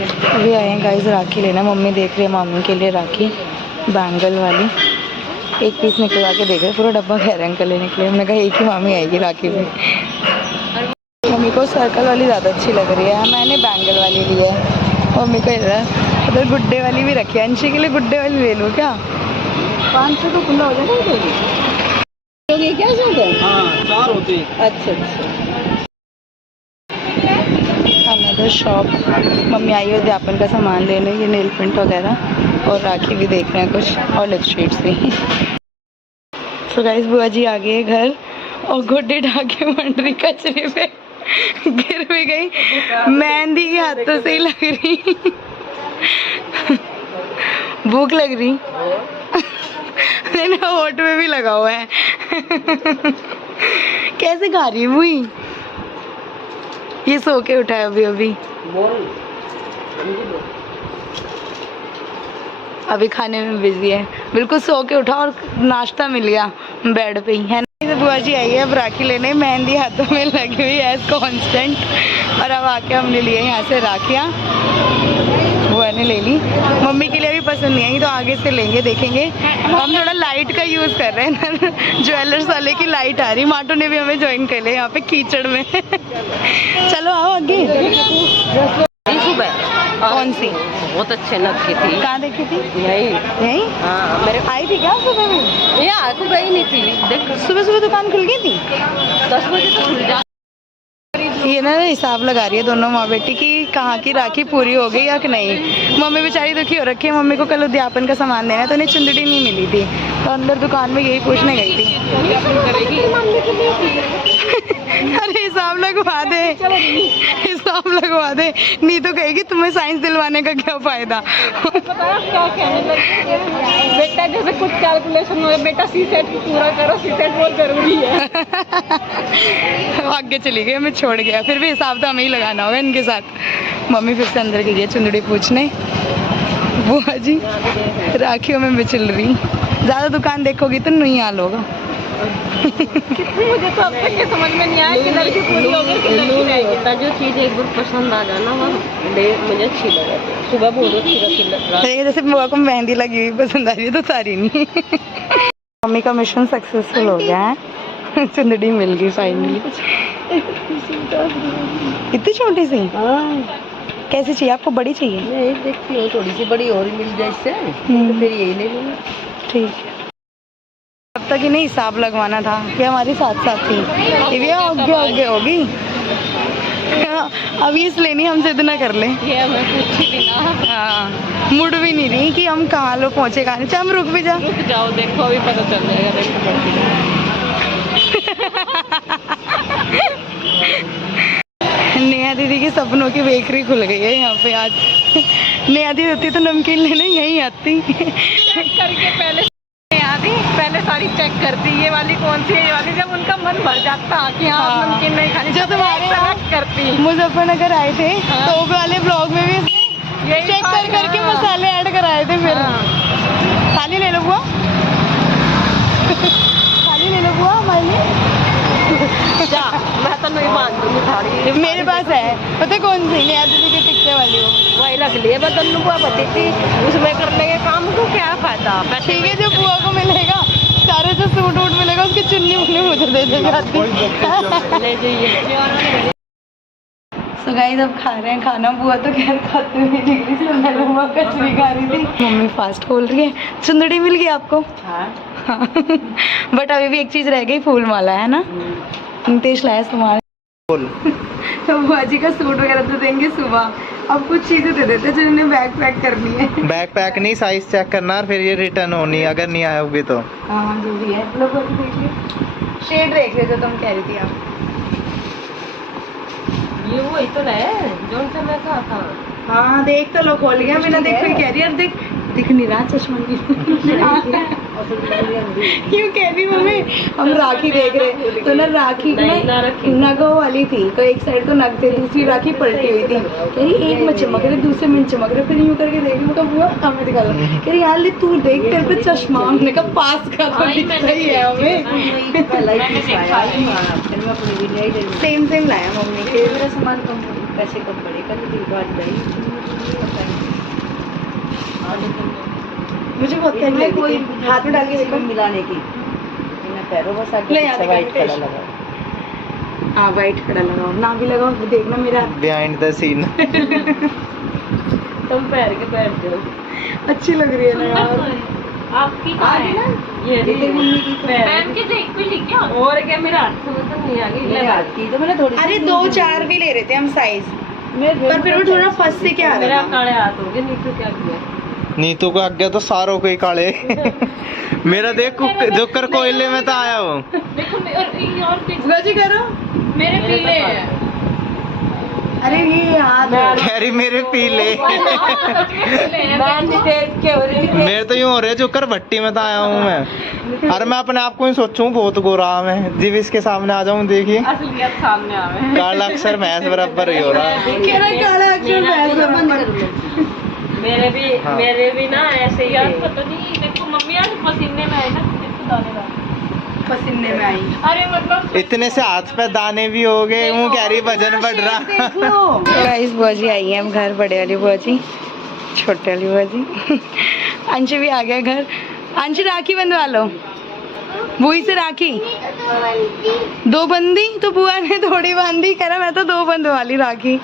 अभी आए हैं गाइस राखी लेना। मम्मी देख रही है मामी के लिए राखी बैंगल वाली। एक पीस निकलवा के देख रहे, पूरा डब्बा कह रहे हैं अंकल लेने के लिए। हमने कहा एक ही मामी आएगी राखी में। मम्मी को सर्कल वाली ज़्यादा अच्छी लग रही है, मैंने बैंगल वाली ली है। मम्मी को उधर गुड्डे वाली भी रखी है, अंशी के लिए गुड्डे वाली ले लूँ क्या? 500 तो खुला हो जाएगा। ये क्या शौक है? हाँ 4 होते हैं। अच्छा अच्छा। Another shop. मम्मी आई है अध्यापन का सामान लेने, ये नेल पेंट वगैरह और राखी भी देख रहे हैं कुछ, और लिपस्टिक्स भी। तो गाइस बुआ जी आ गए घर और गोड्डे ढाके मंडरी कचरे पे गिर भी गई। मेहंदी के हाथों से ही लग रही। भूख लग रही ना, होठ में भी लगा हुआ है। कैसे खा रही है बुई? ये सो के उठा है अभी अभी खाने में बिजी है। बिल्कुल सो के उठा और नाश्ता मिल गया बेड पे ही है ना। बुआ जी आई है अब राखी लेने, मेहंदी हाथों में लगी हुई है एज कांस्टेंट। और अब आके हमने लिए यहाँ से राखियाँ, बुआ ने ले ली। मम्मी के लिए अभी पसंद नहीं आई तो आगे से लेंगे, देखेंगे। हम थोड़ा लाइट का यूज़ कर रहे हैं ना, ज्वेलर्स वाले की लाइट आ रही। माटो ने भी हमें ज्वाइन कर लिया यहाँ पे कीचड़ में। चलो आओ आगे। कौन सी? बहुत अच्छे लग की थी। कहाँ देखी थी? यही हाँ, मेरे आई थी क्या सुबह में? यहाँ तो गई नहीं थी। देख सुबह सुबह दुकान खुल गई थी। 10 बजे तो खुल जा। ये ना हिसाब लगा रही है दोनों माँ बेटी की कहाँ की राखी पूरी हो गई या कि नहीं। मम्मी बेचारी दुखी हो रखी है। मम्मी को कल उद्यापन का सामान देना है तो उन्हें चुंदड़ी नहीं मिली थी, तो अंदर दुकान में यही पूछने गई थी। अरे हिसाब लगवा दे, हिसाब लगवा दे, नहीं तो कहेगी तुम्हें साइंस दिलवाने का क्या फायदा। बेटा जैसे कुछ कैलकुलेशन हो, बेटा सी सेट पूरा करो, सी सेट बहुत जरूरी है। आगे चली गई, हमें छोड़ गया। फिर भी हिसाब तो हमें ही लगाना होगा इनके साथ। मम्मी फिर से अंदर गई है चुंदड़ी पूछने। बुआ जी राखियों में बिचल रही। ज़्यादा दुकान देखोगी तो नहीं हाल होगा। मुझे तो अब तक ये समझ में नहीं आया कि लड़की पूरी हो गई कि लड़की रह गई। जो चीज़ एक बार पसंद आ जाना वो मुझे अच्छी लगे। सुबह बहुत अच्छी लगी। जैसे बुआ को मेहंदी लगी हुई पसंद आ रही है तो सारी नहीं। मम्मी का मिशन सक्सेसफुल हो गया है, चुंदड़ी मिल गई फाइनली। इतनी छोटी सी? कैसी चाहिए आपको? बड़ी चाहिए? मैं देखती हूँ थोड़ी सी बड़ी और मिल जाए इससे तो फिर यही ले लूँगी। ठीक है। अब तक इन्हें हिसाब लगवाना था कि हमारी साथ साथ थी। ये भी आगे आगे होगी। अब ये लेनी हम जिद ना कर ले। ये हमें पूछी भी ना। हाँ मुड़ भी नहीं रही कि हम कहाँ लोग पहुँचे कहाँ नहीं। चाहे हम रुक भी जाओ। रुक जाओ, देखो अभी पता चल जाएगा। देखो नेहा दीदी के सपनों की बेकरी खुल गई है यहाँ पे आज। नेहा दीदी होती तो नमकीन लेने यहीं आती। चेक करके पहले सारी चेक करती, ये वाली कौन सी है, ये वाली। जब उनका मन भर जाता कि हाँ नमकीन नहीं खानी, जो तुम्हारे करती। मुजफ्फरनगर आए थे तो वो वाले ब्लॉग में भी इसने चेक कर करके मसाले ऐड कराए थे। फिर थाली ले लो बुआ, थाली ले लो बुआ हमारे लिए। मैं तो नहीं बांध दूंगी थाली। मेरे पास है, पता कौन सी? नेहा दीदी के टिक्के वाली हो। वही रख लिए बदन बुआ बती थी, उसमें कर लेंगे काम को क्या फायदा। ठीक है, जो बुआ को मिलेगा सारे जो सूट वूट मिलेगा उसकी चुन्नी मुन्नी मुझे दे देगा। ले जाइए। सो गाइस अब खा रहे हैं खाना। बुआ तो खैर खाते हुए दिख रही थी, मैं बुआ कचरी खा रही थी। मम्मी फास्ट खोल रही है। चुंदड़ी मिल गई आपको? हाँ। बट अभी भी एक चीज़ रह गई, फूल माला है ना। नितेश लाया सामान। तो बुआ जी का सूट वगैरह तो देंगे सुबह। अब कुछ चीज़ें दे देते जो उन्हें बैग पैक करनी है। बैग पैक नहीं, साइज चेक करना और फिर ये रिटर्न होनी अगर नहीं आयोगे तो। हाँ जो भी है। लोग देख लियो, शेड देख ले जो तुम कह रही थी आप। ये वही तो है जो उनसे मैं कहा था। हाँ देख तो लो, खोल गया बिना देख कोई कैरियर दिख नहीं रहा चश्मा की। क्यों कह रही मम्मी? हम राखी देख रहे तो ना, राखी में नगों वाली थी तो एक साइड तो नग थे, दूसरी राखी पलटी हुई थी। कह रही एक में चमक रहे दूसरे में चमक रहे। फिर यूँ करके देख रही, बुआ हमें दिखा लो। कह रही यार तू देख तेरे पे चश्मा। हमने कहा पास का तो दिखता ही है हमें। सेम लाया मम्मी के। मेरा सामान कम कैसे कपड़े का दिन तो आज गई मुझे बहुत प्यारी लगी थी, हाथ में डाल के देखो। मिलाने की पैरों बस ले यार, वाइट दिखा कलर दे। लगा हाँ वाइट कड़ा लगाओ ना, भी लगाओ वो देखना मेरा बिहाइंड द सीन। तुम पैर के बैठ जाओ। अच्छी लग रही है ना यार। आपकी कहाँ है ना ये तेरी मम्मी की पैर के देख भी ली क्या? और क्या मेरा हाथ समझ तो नहीं आ गई ले हाथ की तो मैंने थोड़ी अरे 2-4 भी ले रहे थे हम साइज, पर फिर वो थोड़ा फंस से क्या आ मेरा रहा था। काले हाथ हो गए नहीं तो क्या किया नीतू को आज्ञा तो सारों को ही काले। मेरा देख जोकर कोयले में तो आया वो। देखो ये और देख, बुआ करो। मेरे पीले हैं। अरे ये हाथ कह रही मेरे पीले। मैं देख के हो रही मेरे तो यूं हो रहे जोकर भट्टी में तो आया हूँ मैं। अरे मैं अपने आप को ही सोचूं बहुत गोरा मैं, जब इसके सामने आ जाऊं देखिए असलियत सामने आवे। काला अक्षर भैंस बराबर ही हो रहा है। कह रहा है काला अक्षर भैंस बराबर। मेरे भी ना ऐसे ही यार पता नहीं, देखो मम्मी आज पसीने में आई ना, देखो दाने दाने। पसीने में आई। अरे मतलब इतने से हाथ पे दाने भी हो गए, वो कह रही वजन बढ़ रहा। गाइस बुआ जी आई है अब घर, बड़े वाली बुआ जी, छोटे वाली बुआ जी। अंशी भी आ गया घर। अंशी राखी बंधवा लो, बुई से राखी। 2 बंदी तो बुआ ने थोड़ी बांधी, कह रहा मैं तो 2 बंधवा ली राखी।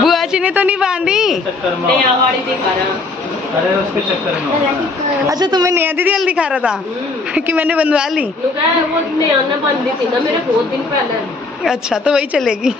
बुआ जी ने तो नहीं बांधी। अरे उसके चक्कर में। अच्छा तुम्हें नया दीदी हल दिखा रहा था कि मैंने बंधवा ली। वो नया बंदी थी ना मेरे बहुत दिन पहले। अच्छा तो वही चलेगी।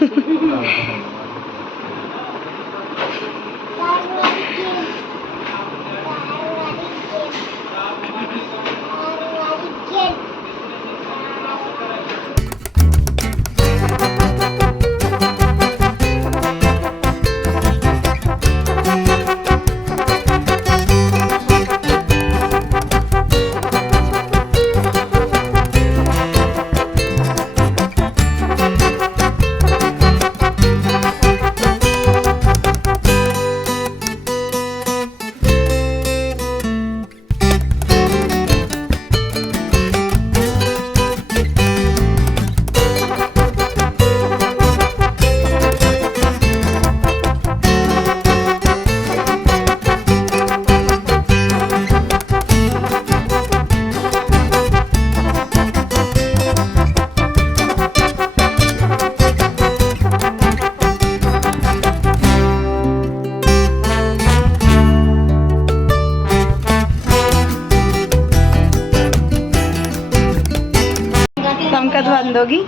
कब बंद होगी?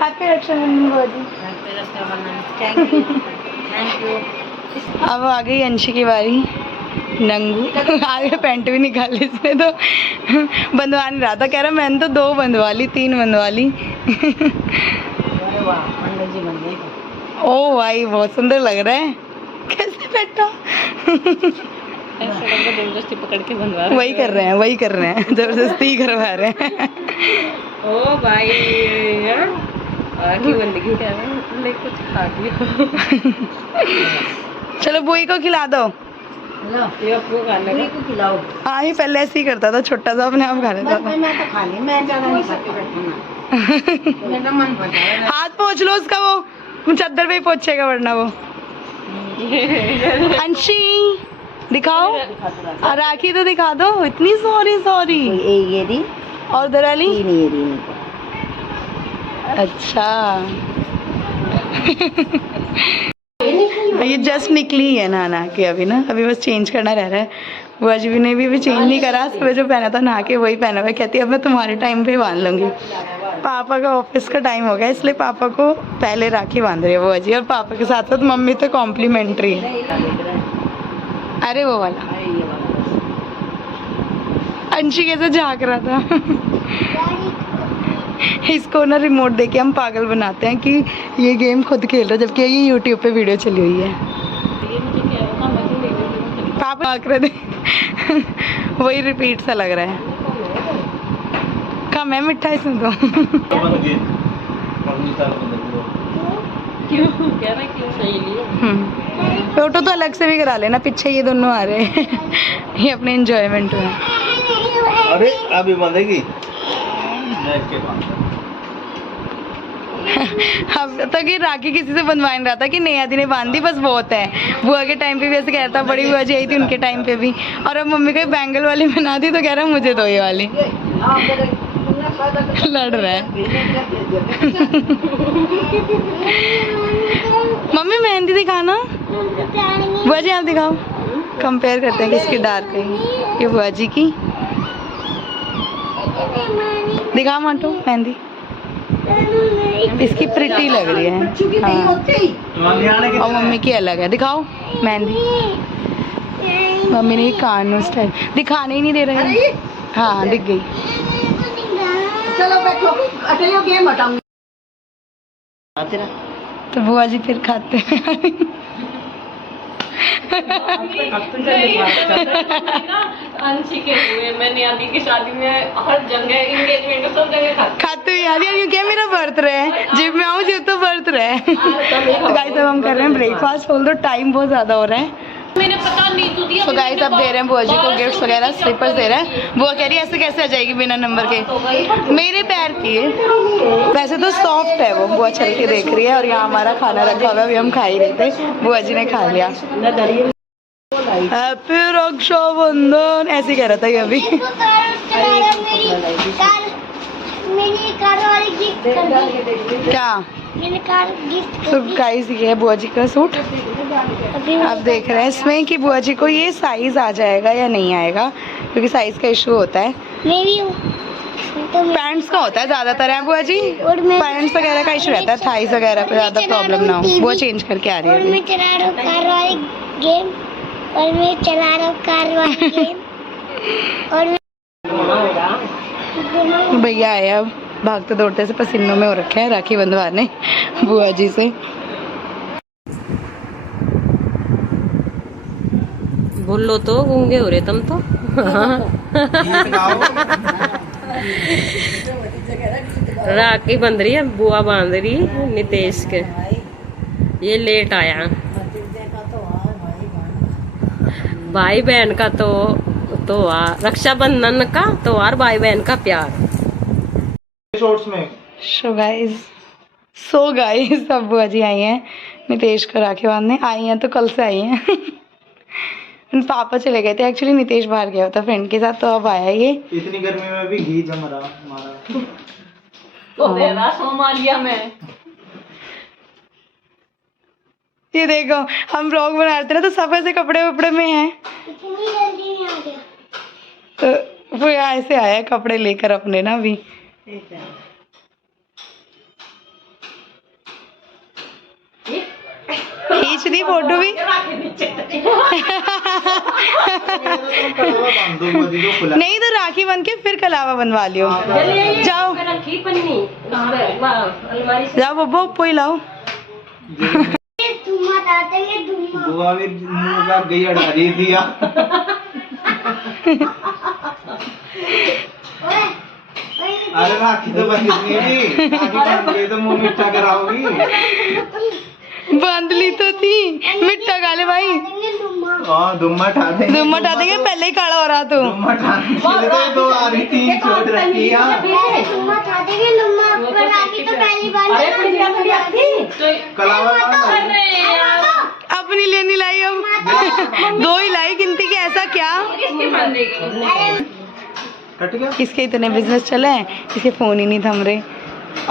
हैप्पी रक्षाबंधन बुआ जी। अब आ गई अंशी की बारी। नंगू आगे पैंट भी निकाल ली इसने तो। बंधवा नहीं रहा था, कह रहा मैंने तो 2 बंधवा ली, 3 बंधवा ली। ओ भाई बहुत सुंदर लग रहा है। कैसे बैठा? जबरदस्ती पकड़ के बंधवा वही कर रहे हैं, वही कर रहे हैं, जबरदस्ती करवा रहे हैं। ओ भाई की बंदगी ले कुछ खा दियो। चलो बुई को खिला दो। ये आपको खाने को खिलाओ। हाँ ये पहले ऐसे ही करता था, छोटा सा अपने आप खा लेता था। मैं तो खा ली, मैं ज्यादा नहीं खाती बैठना। मेरा मन भर है। हाथ पोंछ लो उसका, वो चादर पे ही पोंछेगा वरना वो। अंशी दिखाओ, राखी तो दिखा दो। इतनी सॉरी सॉरी। ये दी और उधर वाली ये दी। अच्छा। ये जस्ट निकली है नहा के अभी ना, अभी बस चेंज करना रह रहा है। बुआ जी ने भी चेंज नहीं करा, सुबह जो पहना था नहा के वही पहना हुआ। कहती है अब मैं तुम्हारे टाइम पे बांध लूंगी। पापा का ऑफिस का टाइम हो गया इसलिए पापा को पहले राखी बांध रही है बुआ जी, और पापा के साथ साथ मम्मी तो कॉम्प्लीमेंट्री है। अरे वो वाला अंशी कैसे झांक रहा था। इसको ना रिमोट देके हम पागल बनाते हैं कि ये गेम खुद खेल रहा है, जबकि ये यूट्यूब पे वीडियो चली हुई है। पापा झांक रहे थे। वही रिपीट सा लग रहा है। कम है मिठा इसमें तो। क्यों कह रहा है क्यों सही लिए? फोटो तो अलग से भी करा लेना, पीछे ये दोनों आ रहे हैं। ये अपने एंजॉयमेंट में। अरे अभी बंधेगी। अब तक ये राखी किसी से बंधवा नहीं रहा था कि नया दिन बांधी बस बहुत है। बुआ के टाइम पे भी ऐसे कह रहा था, बड़ी बुआ जी आई थी उनके टाइम पे भी, और अब मम्मी को बैंगल वाली बना दी तो कह रहा मुझे दो ये वाली। लड़ रहा है। मम्मी मेहंदी दिखाना। बुआ जी आप दिखाओ, कंपेयर करते हैं किसकी डार्क है। ये बुआ जी की, दिखा माटो मेहंदी, इसकी प्रिटी लग रही है। हाँ। और मम्मी की अलग है, दिखाओ मेहंदी। मम्मी ने कानून स्टाइल दिखाने ही नहीं दे रहे। हाँ दिख गई। चलो बैठो, अकेले गेम हटाऊंगी। तो बुआ जी फिर खाते हैं। अनसीखे हुए मैंने आदि की शादी में हर जगह एंगेजमेंट सब जगह खाते हुए याद यार क्योंकि मेरा बर्थ है, जब मैं आऊँ जब तो बर्थ रहे। तो गाइस अब हम कर रहे हैं ब्रेकफास्ट, बोल दो टाइम बहुत ज़्यादा हो रहा है। मैंने पता नहीं तो दिया। तो गाइस अब दे रहे हैं बुआ जी को गिफ्ट्स वगैरह, स्लीपर्स दे रहे हैं। बुआ कह रही है ऐसे कैसे आ जाएगी बिना नंबर के, मेरे पैर की है। वैसे तो सॉफ्ट है वो। बुआ चल के देख रही है और यहाँ हमारा खाना रखा हुआ है, अभी हम खा ही रहे थे, बुआ जी ने खा लिया। हैप्पी रक्षाबंधन ऐसे कह रहा था ये अभी। क्या तो गाइस ये है बुआ जी का सूट। अब देख रहे हैं इसमें कि बुआ जी को ये साइज आ जाएगा या नहीं आएगा, क्योंकि साइज का इशू होता है। पैंट्स का होता है ज्यादातर है बुआ जी, पैंट्स वगैरह का इशू रहता है, थाइस वगैरह पे ज्यादा प्रॉब्लम ना हो। वो चेंज करके आ रही है। और मैं चला रहा हूँ कार वाली गेम। और भैया आए अब भागते दौड़ते से पसीनों में हो रखे हैं राखी बंधवाने बुआ जी से। बोलो तो गूंगे हो रहे तुम तो। राखी बंध रही है, बुआ बांध रही नितेश के। ये लेट आया। भाई बहन का तो रक्षाबंधन का त्योहार, भाई बहन का प्यार। शॉर्ट्स में सो गाइस सब बुआ जी आई हैं नितेश को राखी बांधने। आई हैं तो कल से आई हैं। पापा चले गए थे एक्चुअली, नितेश बाहर गया था फ्रेंड के साथ, तो अब आया ये। इतनी गर्मी में भी घी जम रहा हमारा। तो दे रहा सोमालिया में। ये देखो हम ब्लॉग बना रहे थे ना, तो सब ऐसे कपड़े वपड़े में हैं, इतनी जल्दी में आ गया। तो वो यहाँ ऐसे आया कपड़े लेकर अपने ना अभी। खींच दी फोटो भी। नहीं तो राखी बन के फिर कलावा बनवा लियो। जाओ रखी पन्नी जाओ बब्बो उपो ही लाओ। धुआं आते हैं धुआं। बुआ भी मुंह का गई अड़ा रही थी। अरे राखी तो बंद नहीं, राखी बंद गई तो मुंह मीठा कराओगी। बांध ली तो थी, मिट्टा गाले भाई। हाँ दुम्मा उठा देंगे। दुम्मा उठा देंगे, पहले ही काला हो रहा तू। दुम्मा उठाने तो आ रही थी, छोड़ रखी है। धुआं उठा देंगे लुम्मा पर राखी तो पहली बार। कलावा अपनी लिए नहीं लाई, अब दो ही लाई गिनती के। ऐसा क्या कट गया। इसके इतने बिजनेस चले हैं, इसके फोन ही नहीं थम रहे।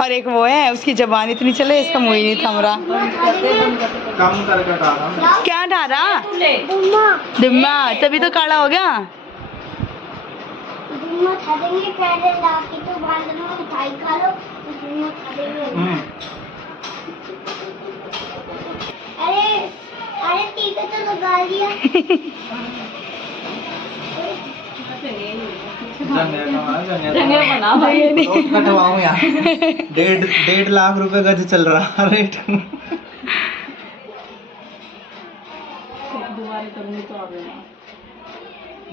और एक वो है उसकी जबान इतनी चले, इसका मुंह ही नहीं थम रहा। कम करके हटा रहा। क्या हटा रहा? धुआं दिम्मा, तभी तो काला हो गया। धुआं उठा देंगे, पहले राखी तो बांध लो, मिठाई खा लो, धुआं उठा देंगे। अरे टीका तो लगा लिया। जंगे बना भाई। कटवाऊं यार। 1.5 लाख रुपए गज चल रहा रेट।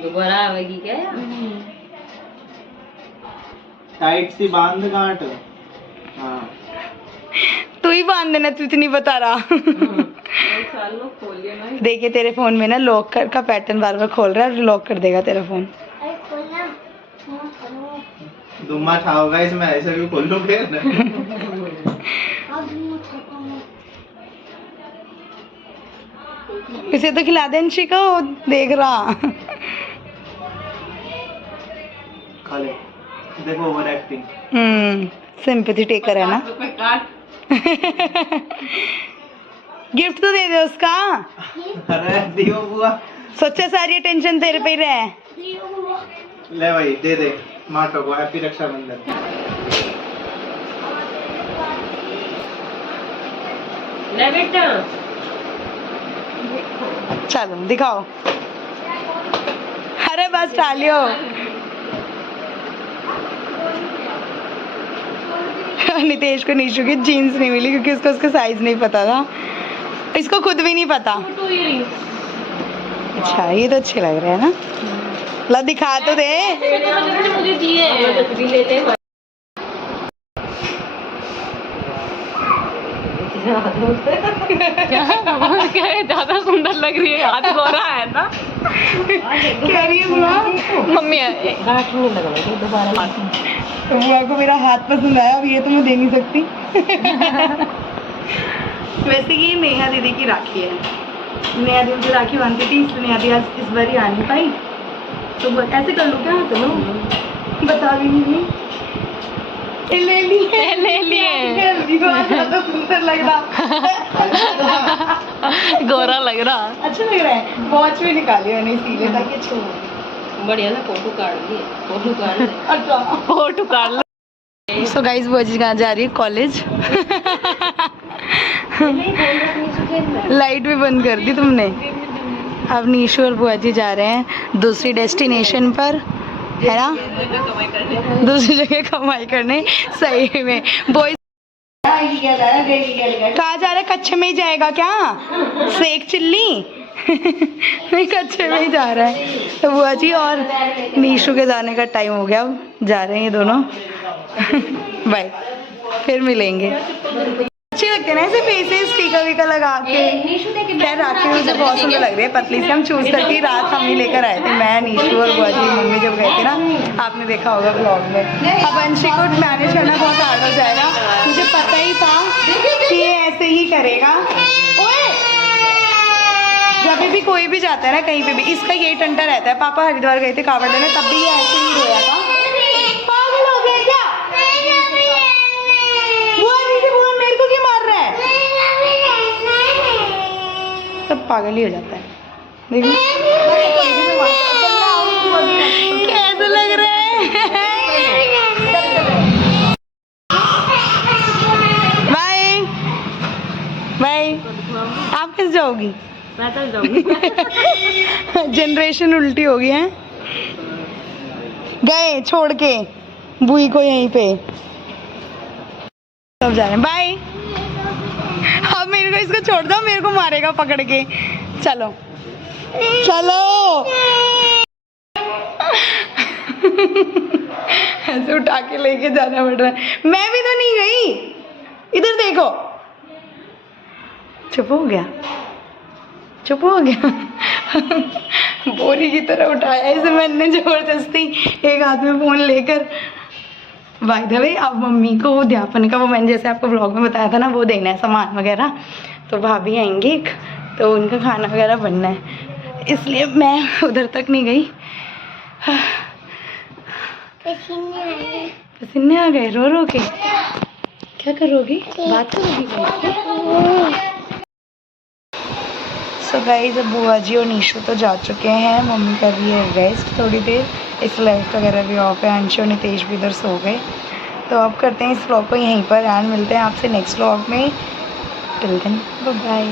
दोबारा आवेगी क्या? टाइट सी बांध गांठ। हाँ तू ही बांध देना, तू इतनी बता रहा। देखिए तेरे फोन में ना लॉक का पैटर्न बार बार खोल रहा है, लॉक कर देगा तेरा फोन। अरे खोलना। दुम्मा छाओगा इसमें, ऐसे भी खोल लो फिर। इसे तो खिला दे अंशिका, वो देख रहा। खा ले, देखो ओवर एक्टिंग। सिंपैथी टेकर है ना। गिफ्ट तो दे दे उसका। अरे दियो बुआ, सोचा सारी टेंशन तेरे पे ही रहे। ले भाई दे दे माटो को, हैप्पी रक्षाबंधन। ले बेटा, चलो दिखाओ। अरे बस टालियो। नितेश को निशु की जीन्स नहीं मिली क्योंकि उसको उसका साइज नहीं पता था, इसको खुद भी नहीं पता। अच्छा ये तो अच्छे लग रहे हैं ना, ला दिखा तो दे। मुझे दिए क्या है, ज्यादा सुंदर लग रही है, हाथ गोरा है ना। कह रही हूँ मम्मी गांठ नहीं लगा दोबारा। बुआ को मेरा हाथ पसंद आया, अब ये तो मैं दे नहीं सकती। वैसे ये नेहा दीदी की राखी है, नेहा दीदी की राखी बांधती थी, इसलिए नेहा दीदी आज इस बार ही आ नहीं पाई, तो ऐसे कर लो क्या तो बता भी नहीं। ले लिए सुंदर लग रहा। गोरा लग रहा। अच्छा लग रहा है। वॉच भी निकाली मैंने इसीलिए ताकि अच्छा हो। बढ़िया ना फोटो काट दिए, फोटो काट दे। अच्छा फोटो काट लो। सो गाइस बुआ जी कहाँ जा रही है? कॉलेज। लाइट भी बंद कर दी तुमने। अब निशु और बुआ जी जा रहे हैं दूसरी डेस्टिनेशन पर, है ना, दूसरी जगह कमाई करने। सही में बॉयज कहाँ जा रहा है? कच्चे में ही जाएगा क्या? सेक चिल्ली। नहीं कच्चे में ही जा रहा है। तो बुआ जी और नीशू के जाने का टाइम हो गया, अब जा रहे हैं ये दोनों। बाय, फिर मिलेंगे। अच्छे लगते हैं ना ऐसे फेसेस टीका वीका लगा के। क्या राखी मुझे बहुत सुंदर लग रही है, पतली से हम चूज करके रात हम ही लेकर आए थे, मैं नीशू और बुआ जी मम्मी जब गए थे ना, आपने देखा होगा ब्लॉग में। अब अंशी को मैनेज करना बहुत हार्ड हो जाएगा, मुझे पता ही था कि ये ऐसे ही करेगा। ओए जब भी कोई भी जाता है ना कहीं पे भी, इसका ये टंटा रहता है। पापा हरिद्वार गए थे कांवड़ लेने, तब भी ये ऐसे ही रोया था। पागल हो गया क्या? बुआ मेरे को क्यों मार रहा है? सब पागल ही हो जाता है। देखो कैसा लग रहा है। Bye bye. आप कैसे जाओगी? मैं तो जाऊंगी। जनरेशन उल्टी हो गई है। गए छोड़ के बुई को यहीं पे, सब जा रहे हैं। बाय। अब मेरे को इसको छोड़ दो, मेरे को मारेगा पकड़ के। चलो चलो। ऐसे उठा के लेके जाना पड़ रहा है। मैं भी तो नहीं गई, इधर देखो। चुप हो गया, चुप हो गया। बोरी की तरह उठाया इसे मैंने जबरदस्ती, एक हाथ में फोन लेकर। बाय द वे अब मम्मी को उद्यापन का, वो मैंने जैसे आपको ब्लॉग में बताया था ना, वो देना है सामान वगैरह। तो भाभी आएंगी एक, तो उनका खाना वगैरह बनना है, इसलिए मैं उधर तक नहीं गई। पसीने आ गए रो रो के। क्या करोगी? बात करोगी? सो गाइस अब बुआ जी और नीशू तो जा चुके हैं, मम्मी कर रही है रेस्ट थोड़ी देर, इस लाइट वगैरह भी ऑफ है। अंशु और नितेश भी इधर सो गए। तो अब करते हैं इस व्लॉग को यहीं पर एंड मिलते हैं आपसे नेक्स्ट व्लॉग में। Till then bye bye.